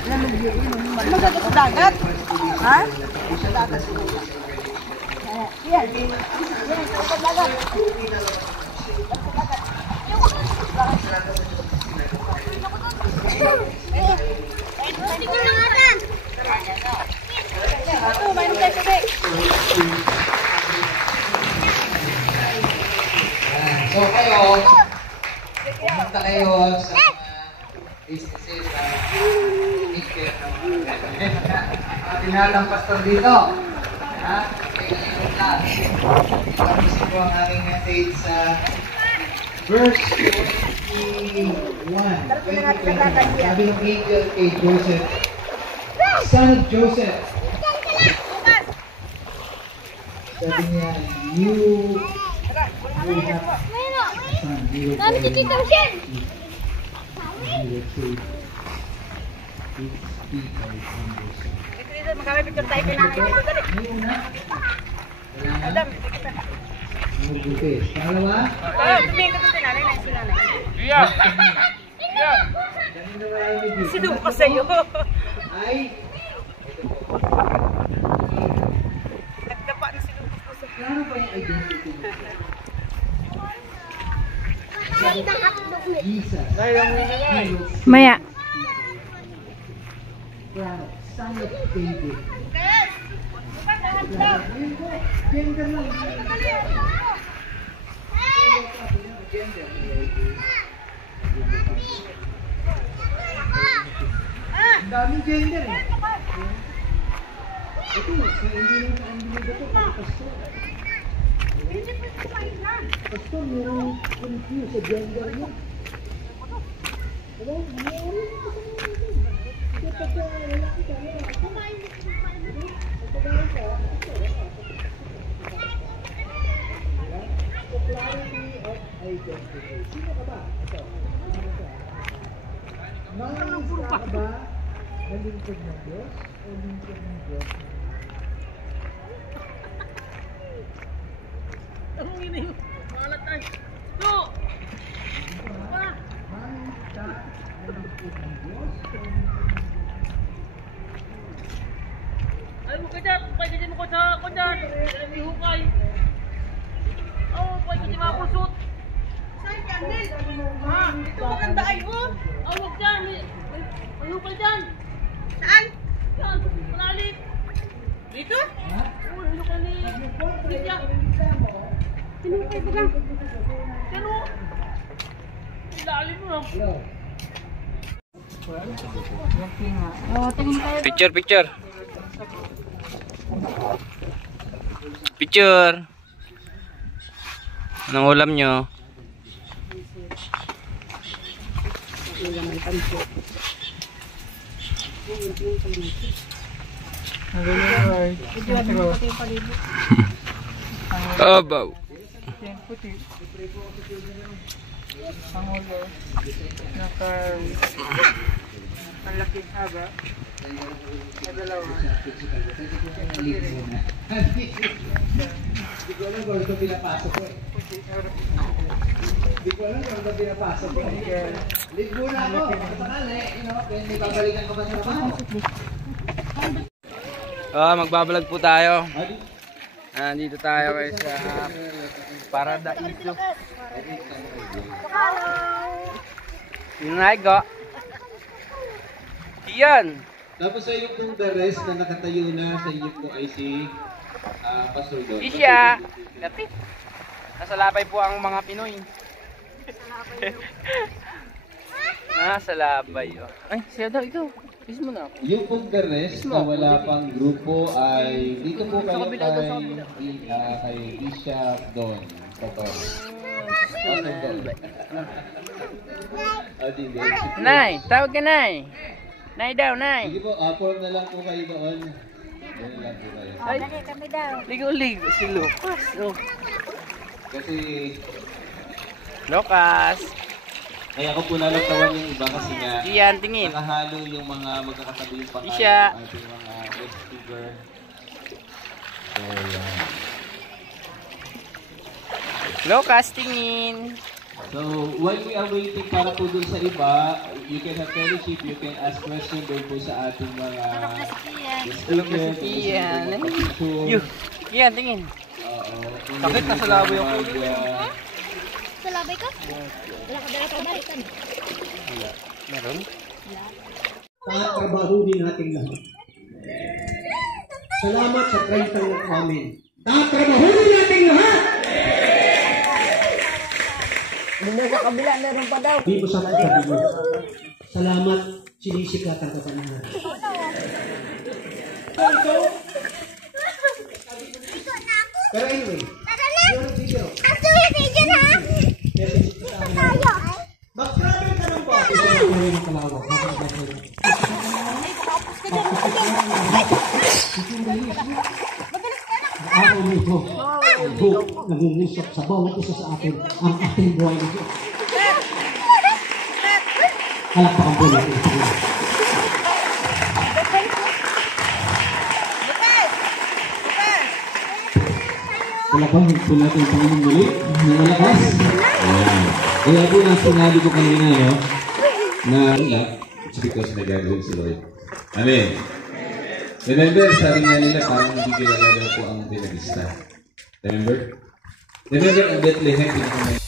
Maganda sa dagat? Ha? Sa dagat. Yan. Yan, sa dagat. Tingnan na natin. Ito, mayroon tayo sabi. So kayo, pumunta kayo sa mga businesses sa Ikea na mga tinatang pastor dito. Ha? Kaya ngayon lang. Tapusin ko ang aking message sa verse 21. Sabi ng angel kay Joseph, son of Joseph. Sabi niya, you will have a son. You will call him Jesus. He will save his people from their sins. Magkakapicture tayo pinakita. Adam, kita. Mabuti. Pangalawa? Sabihin ko ito si nanay, na si nanay. Iya! Iya! Sino ko sa'yo? Ay, Nagdapa na sino ko sa'yo. klaro ba yung identity niya? Jesus. Maya. Klaro. Son of David. Klaro. Ayun po. Gender lang. Gender. Ang daming gender eh. Ito, hindi lang sa anbilog ito, pastor. Pastor, merong confused sa gender niya. Diba? Meron ito pagka lalaki ka, pagkabay ka, so clarity of identity. Sino ka ba? Ito. Nangis ka ba na lingkod ng Diyos o lingkod ng Diyos? Ang ina yun. Malat tayo. No! Nangis ka na lingkod ng Diyos o lingkod ng Diyos? Ay mo ka dyan. Pwede din mo ko sa ako dyan. Hindi hukay. Oo, pwede din mga kusot. Saan ka, Nil? Ha? Ito maganda ay mo. Huwag dyan. May hukay dyan. Saan? Yan. Malalim. Dito? Oo, hukay ni Lydia. Sinukay ba lang? Sino? Ilalim mo lang. Picture, picture. Picture. Anong ulam nyo? Abaw. Pangulo, naka-laking haba, na dalawa. Hindi ko alam kung ito pinapasok ko eh. Hindi ko alam kung ito pinapasok ko eh. Leave muna ako. Sakali, may babalikan ko ba sa trabaho? Magbabalag po tayo. Dito tayo guys sa Paradiso. Go. Iyan. Tapos sa iyo pong the rest na nakatayo na sa iyo po ay si Pastor Don. Isya. Lapit. Nasa labay po ang mga Pinoy. Nasa labay. Oh. Ay, siya daw ikaw. Kiss mo na ako. Yung pong the rest na wala pang grupo ay dito po kayo kay Bishop Don. Pastor Don. Nay, tawag ka Nay. Nay daw, Nay. Sige po, form na lang po kayo doon. Doon lang po kayo. Ay, kami daw. Ligo-ligo si Lucas. Oh. Kasi Lucas. kaya ko po nalatawan yung iba kasi nga Iyan, tingin. nakahalo yung mga magkakatabi yung pakain Isya. ng ating mga guest speaker. So, yan. Lucas, tingin. So, while we are waiting para po dun sa iba, you can have fellowship, you can ask questions doon po sa ating mga Tulog na si Kian. Yuh. Kian, tingin. Sakit na sa labo yung ulo. Sa labay ka? Wala ka dala kabalikan. Meron? Tatrabahunin natin lahat. Salamat sa 30 amin. Tatrabahunin natin lahat! Sa kabila, meron pa daw. Di mo sa katabi mo. Salamat, sinisikatan ka pa naman. Pero anyway, yung video. Mag-travel ka ng bako. Ito ang kawin ng kalawak. Ako nito, nangungusap sa bawat isa sa atin ang ating buhay na Diyos. Palakpakan po natin. Palakpakan po natin ang Panginoon muli. Malakas. Kaya po ang sinabi ko kanina, no? Na it's because may gagawin si Lord. Amen. Remember, sabi nga nila, parang hindi kilala daw po ang Baptista. Remember? Remember ang Bethlehem, pinakaman